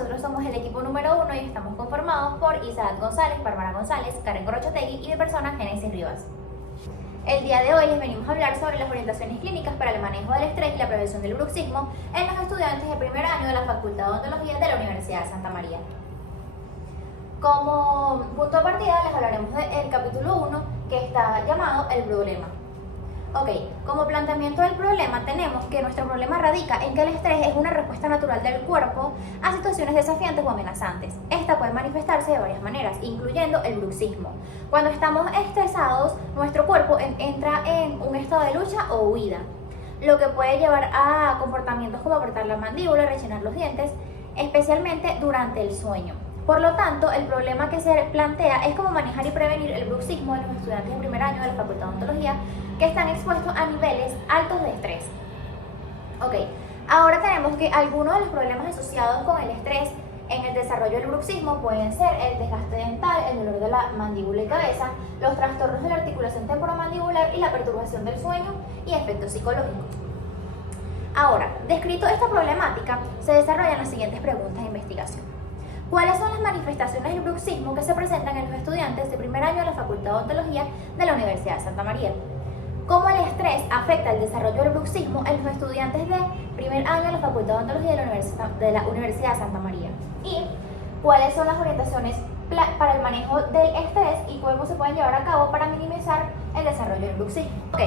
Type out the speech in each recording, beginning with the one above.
nosotros somos el equipo número 1 y estamos conformados por Isaac González, Bárbara González, Karen Corrochategui y mi persona, Génesis Rivas. El día de hoy les venimos a hablar sobre las orientaciones clínicas para el manejo del estrés y la prevención del bruxismo en los estudiantes de primer año de la Facultad de Odontología de la Universidad de Santa María. Como punto de partida les hablaremos del capítulo 1, que está llamado El problema. Ok, como planteamiento del problema tenemos que nuestro problema radica en que el estrés es una respuesta natural del cuerpo a situaciones desafiantes o amenazantes. Esta puede manifestarse de varias maneras, incluyendo el bruxismo. Cuando estamos estresados, nuestro cuerpo entra en un estado de lucha o huida, lo que puede llevar a comportamientos como apretar la mandíbula, rechinar los dientes, especialmente durante el sueño. Por lo tanto, el problema que se plantea es cómo manejar y prevenir el bruxismo de los estudiantes de primer año de la Facultad de Odontología que están expuestos a niveles altos de estrés. Ok, ahora tenemos que algunos de los problemas asociados con el estrés en el desarrollo del bruxismo pueden ser el desgaste dental, el dolor de la mandíbula y cabeza, los trastornos de la articulación temporomandibular y la perturbación del sueño y efectos psicológicos. Ahora, descrito esta problemática, se desarrollan las siguientes preguntas de investigación. ¿Cuáles son las manifestaciones del bruxismo que se presentan en los estudiantes de primer año de la Facultad de Odontología de la Universidad de Santa María? ¿Cómo el estrés afecta el desarrollo del bruxismo en los estudiantes de primer año de la Facultad de Odontología de la Universidad de Santa María? ¿Y cuáles son las orientaciones para el manejo del estrés y cómo se pueden llevar a cabo para minimizar el desarrollo del bruxismo? Ok,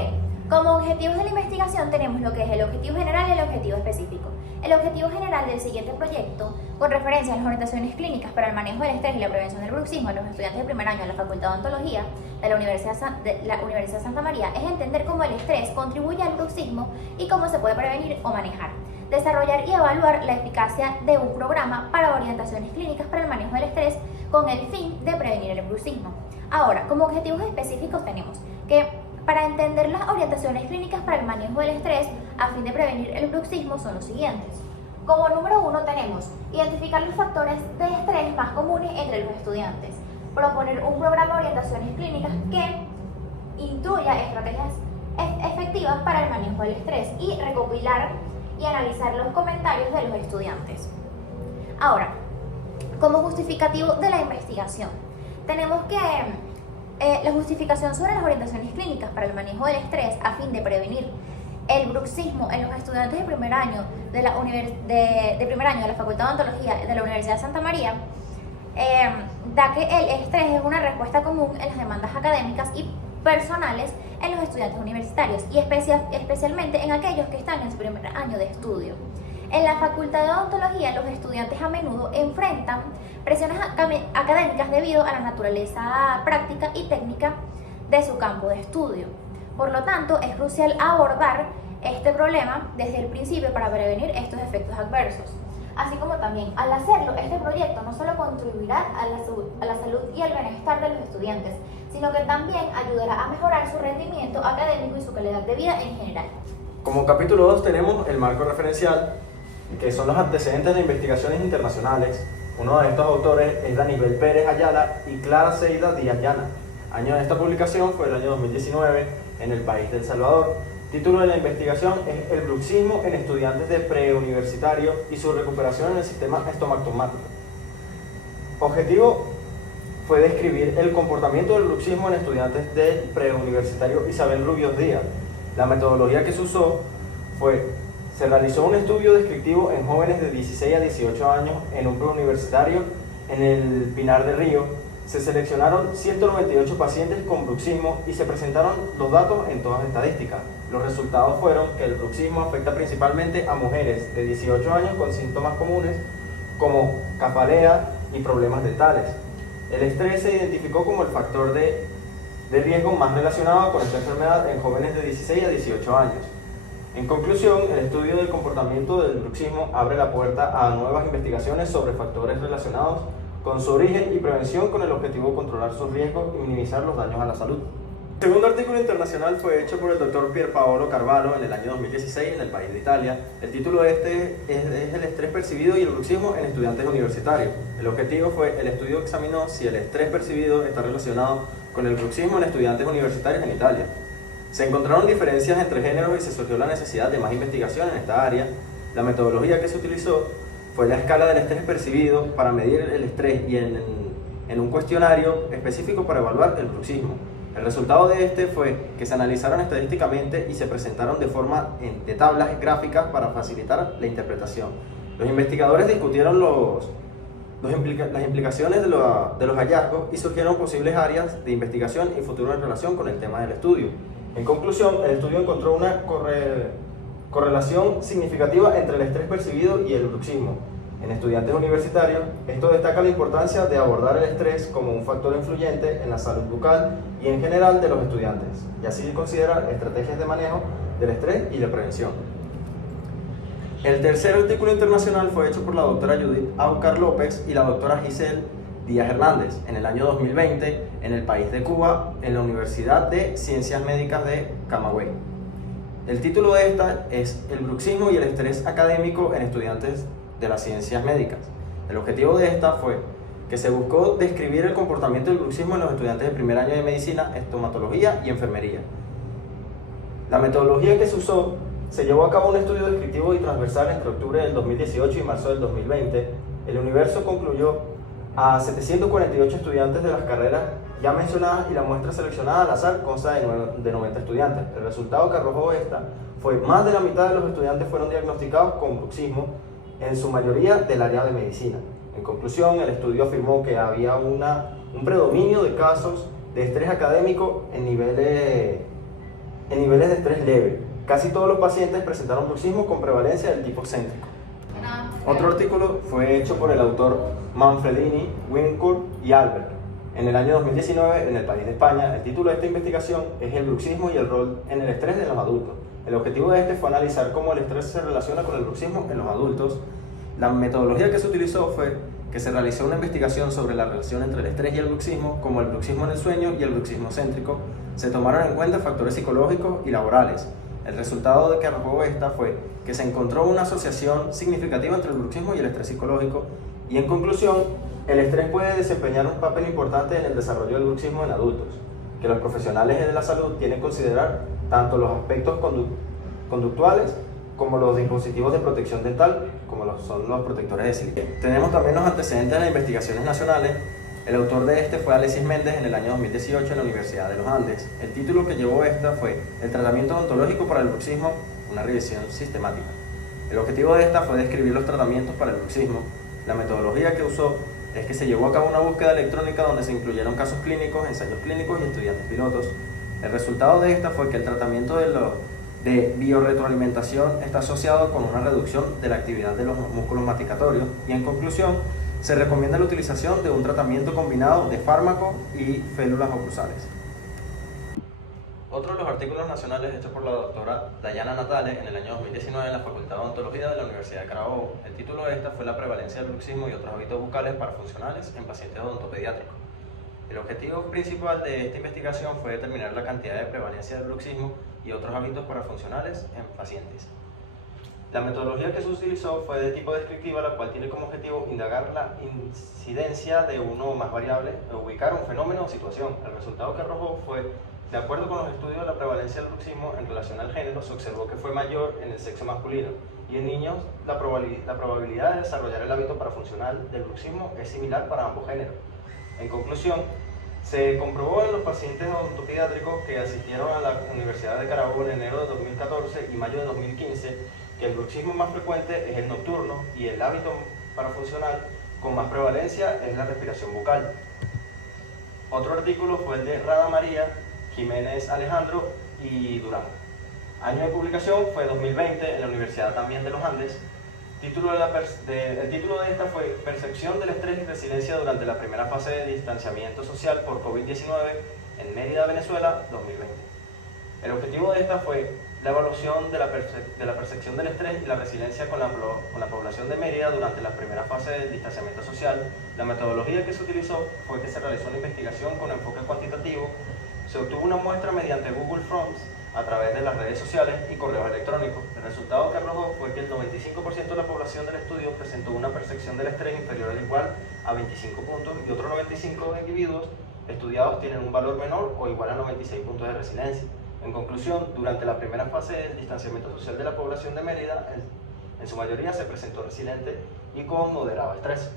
como objetivos de la investigación tenemos lo que es el objetivo general y el objetivo específico. El objetivo general del siguiente proyecto, con referencia a las orientaciones clínicas para el manejo del estrés y la prevención del bruxismo en los estudiantes de primer año de la Facultad de Odontología de la Universidad de Santa María, es entender cómo el estrés contribuye al bruxismo y cómo se puede prevenir o manejar. Desarrollar y evaluar la eficacia de un programa para orientaciones clínicas para el manejo del estrés con el fin de prevenir el bruxismo. Ahora, como objetivos específicos tenemos que para entender las orientaciones clínicas para el manejo del estrés a fin de prevenir el bruxismo son los siguientes. Como número 1 tenemos identificar los factores de estrés más comunes entre los estudiantes, proponer un programa de orientaciones clínicas que incluya estrategias efectivas para el manejo del estrés y recopilar y analizar los comentarios de los estudiantes. Ahora, como justificativo de la investigación, tenemos que la justificación sobre las orientaciones clínicas para el manejo del estrés a fin de prevenir el bruxismo en los estudiantes de primer año de la Facultad de Odontología de la Universidad de Santa María, da que el estrés es una respuesta común en las demandas académicas y personales en los estudiantes universitarios y especialmente en aquellos que están en su primer año de estudio. En la Facultad de Odontología, los estudiantes a menudo enfrentan presiones académicas debido a la naturaleza práctica y técnica de su campo de estudio. Por lo tanto, es crucial abordar este problema desde el principio para prevenir estos efectos adversos. Así como también, al hacerlo, este proyecto no solo contribuirá a la salud y al bienestar de los estudiantes, sino que también ayudará a mejorar su rendimiento académico y su calidad de vida en general. Como capítulo 2 tenemos el marco referencial, que son los antecedentes de investigaciones internacionales. Uno de estos autores es Danibel Pérez Ayala y Clara Seida Díaz Llana. Año de esta publicación fue el año 2019 en el país de El Salvador. Título de la investigación es El bruxismo en estudiantes de preuniversitario y su recuperación en el sistema estomactomático. Objetivo fue describir el comportamiento del bruxismo en estudiantes del preuniversitario Isabel Rubios Díaz. La metodología que se usó se realizó un estudio descriptivo en jóvenes de 16 a 18 años en un preuniversitario en el Pinar del Río. Se seleccionaron 198 pacientes con bruxismo y se presentaron los datos en todas estadísticas. Los resultados fueron que el bruxismo afecta principalmente a mujeres de 18 años con síntomas comunes como cefalea y problemas dentales. El estrés se identificó como el factor de riesgo más relacionado con esta enfermedad en jóvenes de 16 a 18 años. En conclusión, el estudio del comportamiento del bruxismo abre la puerta a nuevas investigaciones sobre factores relacionados con su origen y prevención con el objetivo de controlar sus riesgos y minimizar los daños a la salud. El segundo artículo internacional fue hecho por el doctor Pierpaolo Carvalho en el año 2016 en el país de Italia. El título de este es El estrés percibido y el bruxismo en estudiantes universitarios. El objetivo fue, el estudio examinó si el estrés percibido está relacionado con el bruxismo en estudiantes universitarios en Italia. Se encontraron diferencias entre géneros y se surgió la necesidad de más investigación en esta área. La metodología que se utilizó fue la escala del estrés percibido para medir el estrés y en un cuestionario específico para evaluar el bruxismo. El resultado de este fue que se analizaron estadísticamente y se presentaron de forma de tablas gráficas para facilitar la interpretación. Los investigadores discutieron las implicaciones de los hallazgos y surgieron posibles áreas de investigación y futuro en relación con el tema del estudio. En conclusión, el estudio encontró una correlación significativa entre el estrés percibido y el bruxismo. En estudiantes universitarios, esto destaca la importancia de abordar el estrés como un factor influyente en la salud bucal y en general de los estudiantes, y así considerar estrategias de manejo del estrés y la prevención. El tercer artículo internacional fue hecho por la doctora Judith Aucar López y la doctora Giselle Díaz Hernández en el año 2020 en el país de Cuba, en la Universidad de Ciencias Médicas de Camagüey. El título de esta es El bruxismo y el estrés académico en estudiantes de las ciencias médicas. El objetivo de esta fue que se buscó describir el comportamiento del bruxismo en los estudiantes de primer año de medicina, estomatología y enfermería. La metodología que se usó: se llevó a cabo un estudio descriptivo y transversal entre octubre del 2018 y marzo del 2020. El universo concluyó a 748 estudiantes de las carreras ya mencionadas y la muestra seleccionada al azar consta de 90 estudiantes. El resultado que arrojó esta fue más de la mitad de los estudiantes fueron diagnosticados con bruxismo, en su mayoría del área de medicina. En conclusión, el estudio afirmó que había un predominio de casos de estrés académico en niveles de estrés leve. Casi todos los pacientes presentaron bruxismo con prevalencia del tipo céntrico. Otro artículo fue hecho por el autor Manfredini, Wincourt y Albert en el año 2019 en el país de España. El título de esta investigación es El bruxismo y el rol en el estrés de los adultos. El objetivo de este fue analizar cómo el estrés se relaciona con el bruxismo en los adultos. La metodología que se utilizó fue que se realizó una investigación sobre la relación entre el estrés y el bruxismo, como el bruxismo en el sueño y el bruxismo céntrico. Se tomaron en cuenta factores psicológicos y laborales. El resultado de que arrojó esta fue que se encontró una asociación significativa entre el bruxismo y el estrés psicológico, y en conclusión, el estrés puede desempeñar un papel importante en el desarrollo del bruxismo en adultos, que los profesionales de la salud tienen que considerar tanto los aspectos conductuales como los dispositivos de protección dental, como son los protectores de silicona. Tenemos también los antecedentes de las investigaciones nacionales. El autor de este fue Alexis Méndez en el año 2018 en la Universidad de los Andes. El título que llevó esta fue El tratamiento odontológico para el bruxismo, una revisión sistemática. El objetivo de esta fue describir los tratamientos para el bruxismo. La metodología que usó es que se llevó a cabo una búsqueda electrónica donde se incluyeron casos clínicos, ensayos clínicos y estudiantes pilotos. El resultado de esta fue que el tratamiento de biorretroalimentación está asociado con una reducción de la actividad de los músculos masticatorios, y en conclusión, se recomienda la utilización de un tratamiento combinado de fármaco y férulas oclusales. Otro de los artículos nacionales hechos por la doctora Dayana Natale en el año 2019 en la Facultad de Odontología de la Universidad de Carabobo. El título de esta fue La prevalencia del bruxismo y otros hábitos bucales parafuncionales en pacientes odontopediátricos. El objetivo principal de esta investigación fue determinar la cantidad de prevalencia del bruxismo y otros hábitos parafuncionales en pacientes. La metodología que se utilizó fue de tipo descriptiva, la cual tiene como objetivo indagar la incidencia de uno o más variables o ubicar un fenómeno o situación. El resultado que arrojó fue: de acuerdo con los estudios de la prevalencia del bruxismo en relación al género, se observó que fue mayor en el sexo masculino, y en niños la probabilidad de desarrollar el hábito parafuncional del bruxismo es similar para ambos géneros. En conclusión, se comprobó en los pacientes odontopediátricos que asistieron a la Universidad de Carabobo en enero de 2014 y mayo de 2015 que el bruxismo más frecuente es el nocturno y el hábito parafuncional con más prevalencia es la respiración bucal. Otro artículo fue el de Rada María, Jiménez Alejandro y Durán. Año de publicación fue 2020 en la Universidad también de los Andes. El título de esta fue Percepción del estrés y resiliencia durante la primera fase de distanciamiento social por COVID-19 en Mérida, Venezuela, 2020. El objetivo de esta fue la evaluación de la percepción del estrés y la resiliencia con la población de Mérida durante la primera fase del distanciamiento social. La metodología que se utilizó fue que se realizó una investigación con enfoque cuantitativo. Se obtuvo una muestra mediante Google Forms a través de las redes sociales y correos electrónicos. El resultado que arrojó fue que el 95% de la población del estudio presentó una percepción del estrés inferior o igual a 25 puntos y otros 95 individuos estudiados tienen un valor menor o igual a 96 puntos de resiliencia. En conclusión, durante la primera fase del distanciamiento social de la población de Mérida, En su mayoría se presentó resiliente y con moderado estrés.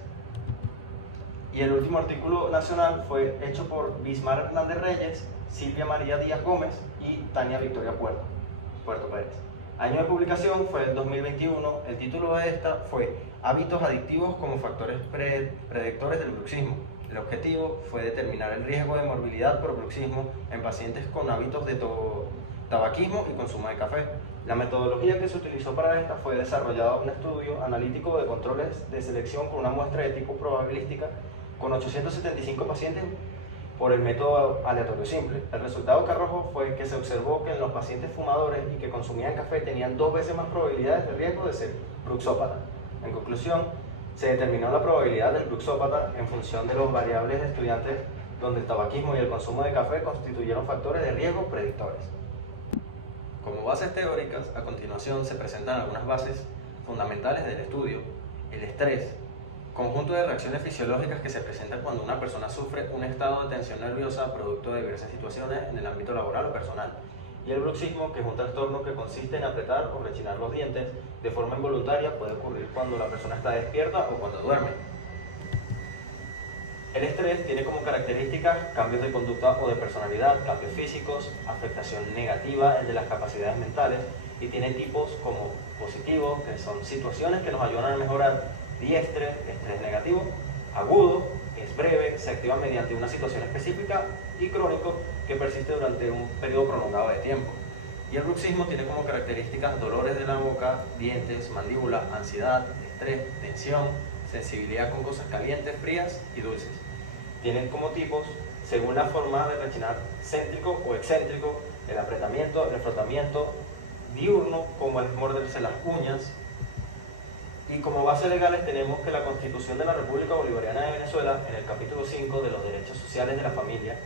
Y el último artículo nacional fue hecho por Bismar Hernández Reyes, Silvia María Díaz Gómez y Tania Victoria Puerto Pérez. Año de publicación fue el 2021. El título de esta fue Hábitos adictivos como factores predictores del bruxismo. El objetivo fue determinar el riesgo de morbilidad por bruxismo en pacientes con hábitos de tabaquismo y consumo de café. La metodología que se utilizó para esta fue desarrollado un estudio analítico de controles de selección con una muestra de tipo probabilística con 875 pacientes por el método aleatorio simple. El resultado que arrojó fue que se observó que en los pacientes fumadores y que consumían café tenían 2 veces más probabilidades de riesgo de ser bruxópata. En conclusión, se determinó la probabilidad del bruxópata en función de los variables de estudiantes donde el tabaquismo y el consumo de café constituyeron factores de riesgo predictores. Como bases teóricas, a continuación se presentan algunas bases fundamentales del estudio. El estrés, conjunto de reacciones fisiológicas que se presentan cuando una persona sufre un estado de tensión nerviosa producto de diversas situaciones en el ámbito laboral o personal. Y el bruxismo, que es un trastorno que consiste en apretar o rechinar los dientes de forma involuntaria, puede ocurrir cuando la persona está despierta o cuando duerme. El estrés tiene como características cambios de conducta o de personalidad, cambios físicos, afectación negativa de las capacidades mentales, y tiene tipos como positivo, que son situaciones que nos ayudan a mejorar, diestre, estrés negativo, agudo, que es breve, se activa mediante una situación específica, y crónico, que persiste durante un periodo prolongado de tiempo. Y el bruxismo tiene como características dolores de la boca, dientes, mandíbula, ansiedad, estrés, tensión, sensibilidad con cosas calientes, frías y dulces. Tienen como tipos, según la forma de rechinar, céntrico o excéntrico, el apretamiento, el frotamiento, diurno, como el morderse las uñas. Y como bases legales tenemos que la Constitución de la República Bolivariana de Venezuela, en el capítulo 5 de los derechos sociales de la familia,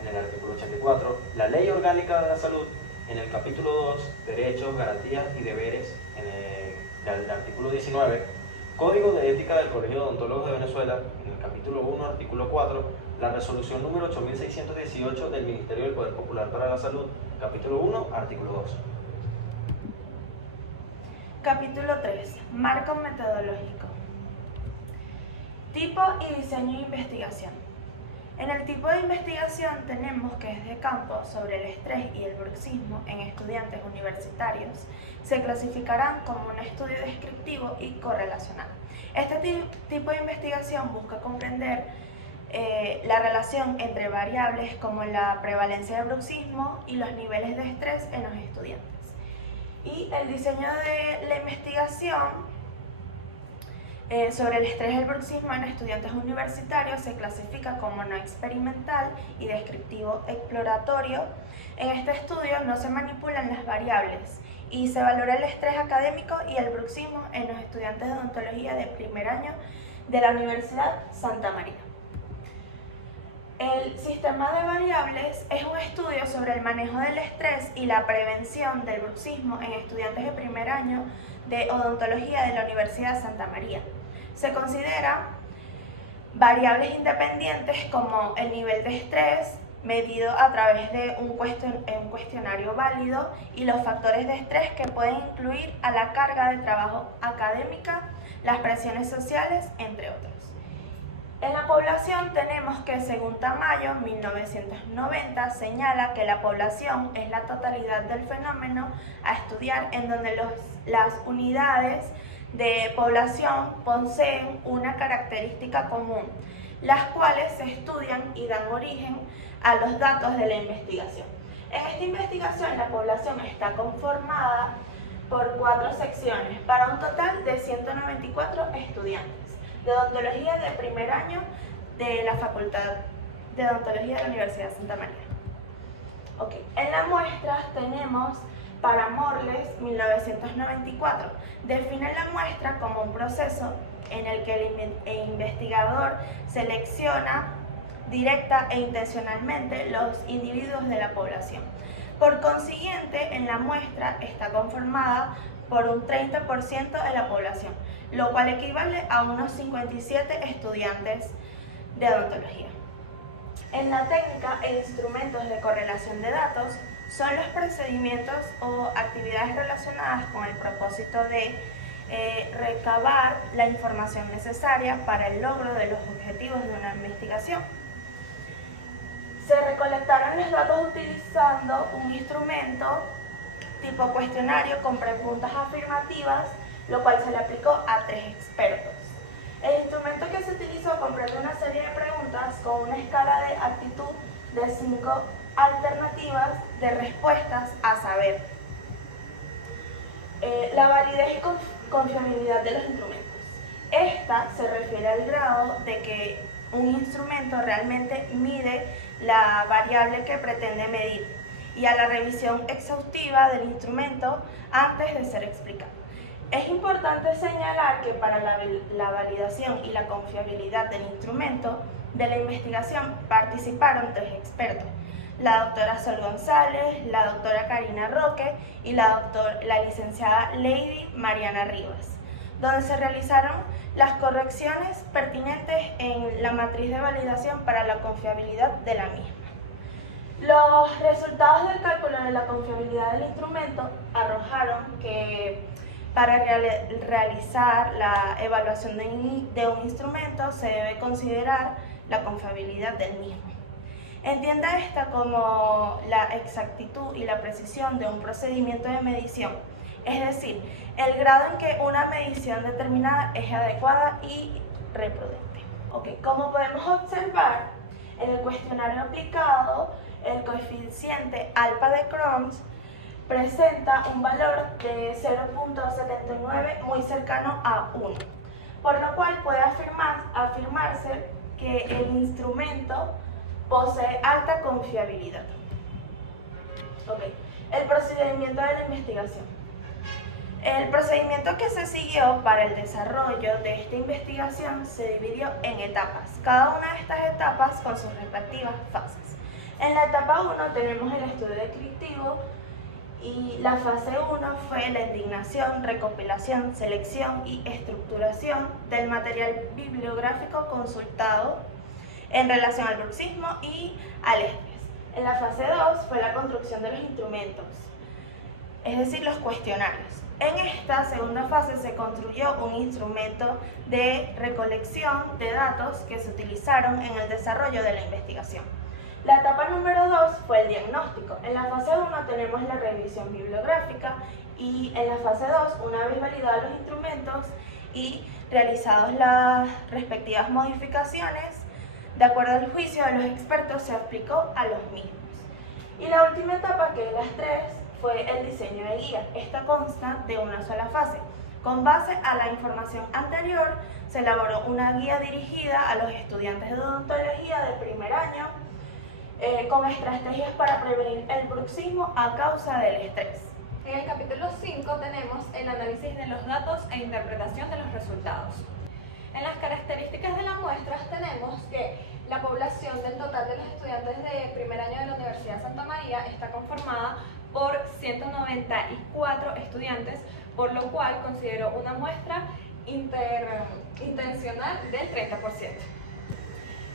en el artículo 84, la Ley Orgánica de la Salud, en el capítulo 2, derechos, garantías y deberes, en el artículo 19, Código de Ética del Colegio de Odontólogos de Venezuela, en el capítulo 1, artículo 4, la resolución número 8618 del Ministerio del Poder Popular para la Salud, capítulo 1, artículo 2. Capítulo 3. Marco metodológico. Tipo y diseño de investigación. En el tipo de investigación tenemos que es de campo sobre el estrés y el bruxismo en estudiantes universitarios se clasificarán como un estudio descriptivo y correlacional. Este tipo de investigación busca comprender la relación entre variables como la prevalencia del bruxismo y los niveles de estrés en los estudiantes. Y el diseño de la investigación sobre el estrés y el bruxismo en estudiantes universitarios se clasifica como no experimental y descriptivo exploratorio. En este estudio no se manipulan las variables y se valora el estrés académico y el bruxismo en los estudiantes de odontología de primer año de la Universidad Santa María. El sistema de variables es un estudio sobre el manejo del estrés y la prevención del bruxismo en estudiantes de primer año de odontología de la Universidad Santa María. Se considera variables independientes como el nivel de estrés medido a través de un cuestionario válido y los factores de estrés que pueden incluir a la carga de trabajo académica, las presiones sociales, entre otros. En la población tenemos que, según Tamayo, 1990, señala que la población es la totalidad del fenómeno a estudiar en donde las unidades de población poseen una característica común, las cuales se estudian y dan origen a los datos de la investigación. En esta investigación la población está conformada por 4 secciones para un total de 194 estudiantes de odontología de primer año de la Facultad de Odontología de la Universidad de Santa María. En la muestra tenemos para Morles 1994. Define la muestra como un proceso en el que el investigador selecciona directa e intencionalmente los individuos de la población. Por consiguiente, en la muestra está conformada por un 30% de la población, lo cual equivale a unos 57 estudiantes de odontología. En la técnica e instrumentos de correlación de datos son los procedimientos o actividades relacionadas con el propósito de recabar la información necesaria para el logro de los objetivos de una investigación. Se recolectaron los datos utilizando un instrumento tipo cuestionario con preguntas afirmativas, lo cual se le aplicó a 3 expertos. El instrumento que se utilizó comprende una serie de preguntas con una escala de actitud de 5 alternativas de respuestas a saber. La validez y confiabilidad de los instrumentos. Esta se refiere al grado de que un instrumento realmente mide la variable que pretende medir y a la revisión exhaustiva del instrumento antes de ser explicado. Es importante señalar que para la validación y la confiabilidad del instrumento de la investigación participaron 3 expertos: la doctora Sol González, la doctora Karina Roque y la licenciada Lady Mariana Rivas, donde se realizaron las correcciones pertinentes en la matriz de validación para la confiabilidad de la misma. Los resultados del cálculo de la confiabilidad del instrumento arrojaron que para realizar la evaluación de un instrumento se debe considerar la confiabilidad del mismo. Entienda esta como la exactitud y la precisión de un procedimiento de medición, es decir, el grado en que una medición determinada es adecuada y reprudente. Como podemos observar, en el cuestionario aplicado, el coeficiente alfa de Crohn presenta un valor de 0.79 muy cercano a 1, por lo cual puede afirmarse que el instrumento posee alta confiabilidad. El procedimiento de la investigación. El procedimiento que se siguió para el desarrollo de esta investigación se dividió en etapas, cada una de estas etapas con sus respectivas fases. En la etapa 1 tenemos el estudio descriptivo y la fase 1 fue la indignación, recopilación, selección y estructuración del material bibliográfico consultado en relación al bruxismo y al estrés. En la fase 2 fue la construcción de los instrumentos, es decir, los cuestionarios. En esta segunda fase se construyó un instrumento de recolección de datos que se utilizaron en el desarrollo de la investigación. La etapa número 2 fue el diagnóstico. En la fase 1 tenemos la revisión bibliográfica y en la fase 2, una vez validados los instrumentos y realizadas las respectivas modificaciones, de acuerdo al juicio de los expertos, se aplicó a los mismos. Y la última etapa, que es las 3, fue el diseño de guía. Esta consta de una sola fase. Con base a la información anterior, se elaboró una guía dirigida a los estudiantes de odontología del primer año, con estrategias para prevenir el bruxismo a causa del estrés. En el capítulo 5 tenemos el análisis de los datos e interpretación de los resultados. En las características de las muestras tenemos que la población del total de los estudiantes de primer año de la Universidad de Santa María está conformada por 194 estudiantes, por lo cual considero una muestra intencional del 30%.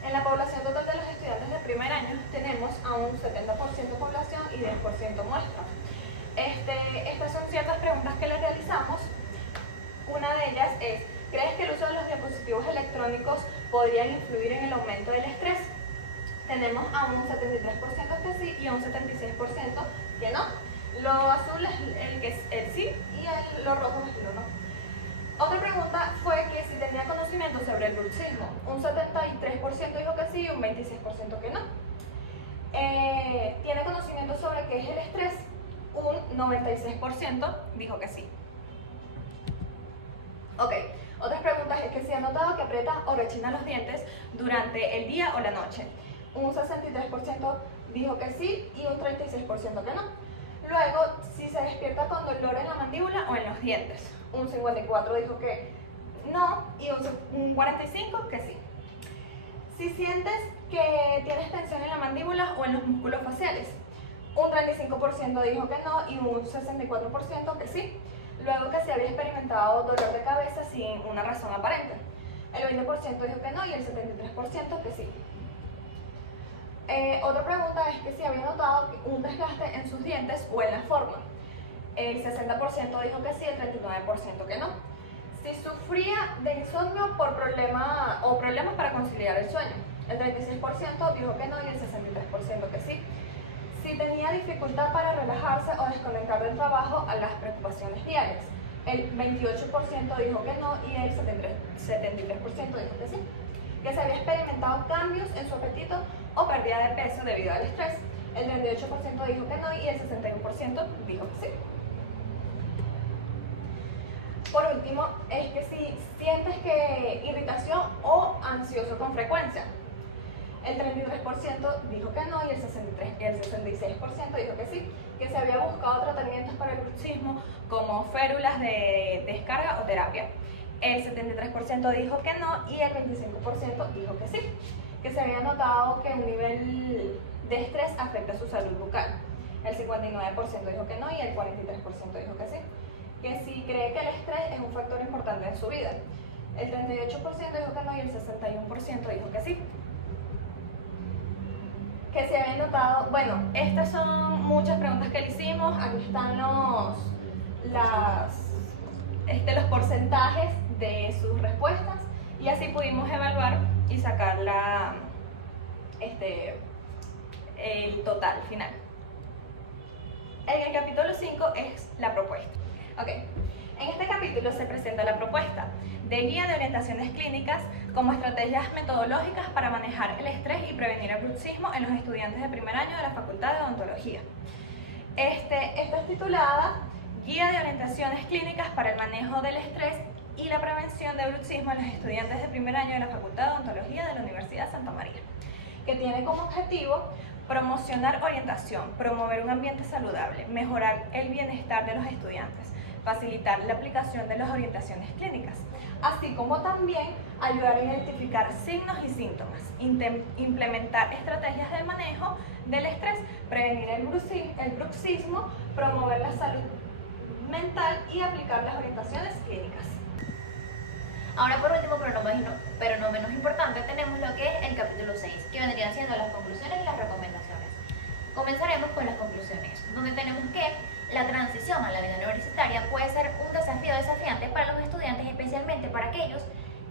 En la población total de los estudiantes de primer año tenemos a un 70% población y 10% muestra. Estas son ciertas preguntas que les realizamos. Una de ellas es: ¿crees que el uso de los dispositivos electrónicos podrían influir en el aumento del estrés? Tenemos a un 73% que sí y a un 76% que no. Lo azul es el sí y lo rojo es el no. Otra pregunta fue que si tenía conocimiento sobre el bruxismo. Un 73% dijo que sí y un 26% que no. ¿Tiene conocimiento sobre qué es el estrés? Un 96% dijo que sí. Otras preguntas es que si ha notado que aprieta o rechina los dientes durante el día o la noche. Un 63% dijo que sí y un 36% que no. Luego, si se despierta con dolor en la mandíbula o en los dientes. Un 54% dijo que no y un 45% que sí. Si sientes que tienes tensión en la mandíbula o en los músculos faciales. Un 35% dijo que no y un 64% que sí. Luego, que se había experimentado dolor de cabeza sin una razón aparente. El 20% dijo que no y el 73% que sí. Otra pregunta es que si había notado un desgaste en sus dientes o en la forma. El 60% dijo que sí, el 39% que no. si sufría de insomnio por problemas para conciliar el sueño. El 36% dijo que no y el 63% que sí. Si tenía dificultad para relajarse o desconectar del trabajo a las preocupaciones diarias. El 28% dijo que no y el 73% dijo que sí. Que se había experimentado cambios en su apetito o pérdida de peso debido al estrés. El 38% dijo que no y el 61% dijo que sí. Por último, es que si sientes que irritación o ansioso con frecuencia. El 33% dijo que no y el 66% dijo que sí, que se había buscado tratamientos para el bruxismo como férulas de descarga o terapia. El 73% dijo que no y el 25% dijo que sí, que se había notado que un nivel de estrés afecta su salud bucal. El 59% dijo que no y el 43% dijo que sí, que si cree que el estrés es un factor importante en su vida. El 38% dijo que no y el 61% dijo que sí. Que se habían notado, bueno, estas son muchas preguntas que le hicimos, aquí están los porcentajes de sus respuestas y así pudimos evaluar y sacar el total final. En el capítulo 5 es la propuesta. Ok, en este capítulo se presenta la propuesta de guía de orientaciones clínicas como estrategias metodológicas para manejar el estrés y prevenir el bruxismo en los estudiantes de primer año de la Facultad de Odontología. Esta es titulada Guía de orientaciones clínicas para el manejo del estrés y la prevención del bruxismo en los estudiantes de primer año de la Facultad de Odontología de la Universidad de Santa María, que tiene como objetivo promocionar orientación, promover un ambiente saludable, mejorar el bienestar de los estudiantes, facilitar la aplicación de las orientaciones clínicas, así como también ayudar a identificar signos y síntomas, implementar estrategias de manejo del estrés, prevenir el bruxismo, promover la salud mental y aplicar las orientaciones clínicas. Ahora por último, pero no menos importante, tenemos lo que es el capítulo 6, que vendrían siendo las conclusiones y las recomendaciones. Comenzaremos con las conclusiones, donde tenemos que la transición a la vida universitaria puede ser un desafío desafiante para los estudiantes, especialmente para aquellos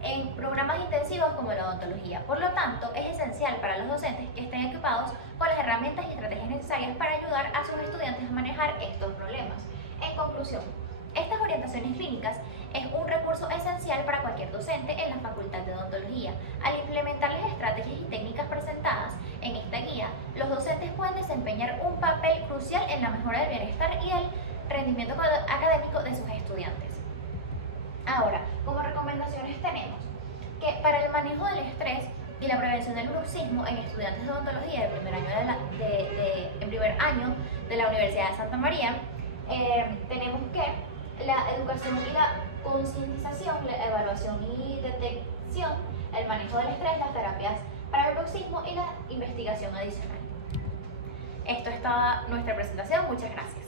en programas intensivos como la odontología. Por lo tanto, es esencial para los docentes que estén equipados con las herramientas y estrategias necesarias para ayudar a sus estudiantes a manejar estos problemas. En conclusión, estas orientaciones clínicas es un recurso esencial para cualquier docente en la Facultad de Odontología. Al implementar las estrategias y técnicas presentadas en esta guía, los docentes pueden desempeñar un papel crucial en la mejora del bienestar y el rendimiento académico de sus estudiantes. Ahora, como recomendaciones tenemos que para el manejo del estrés y la prevención del bruxismo en estudiantes de odontología de primer año de la Universidad de Santa María, tenemos que la educación y la concientización, la evaluación y detección, el manejo del estrés, las terapias para el bruxismo y la investigación adicional. Esto es toda nuestra presentación. Muchas gracias.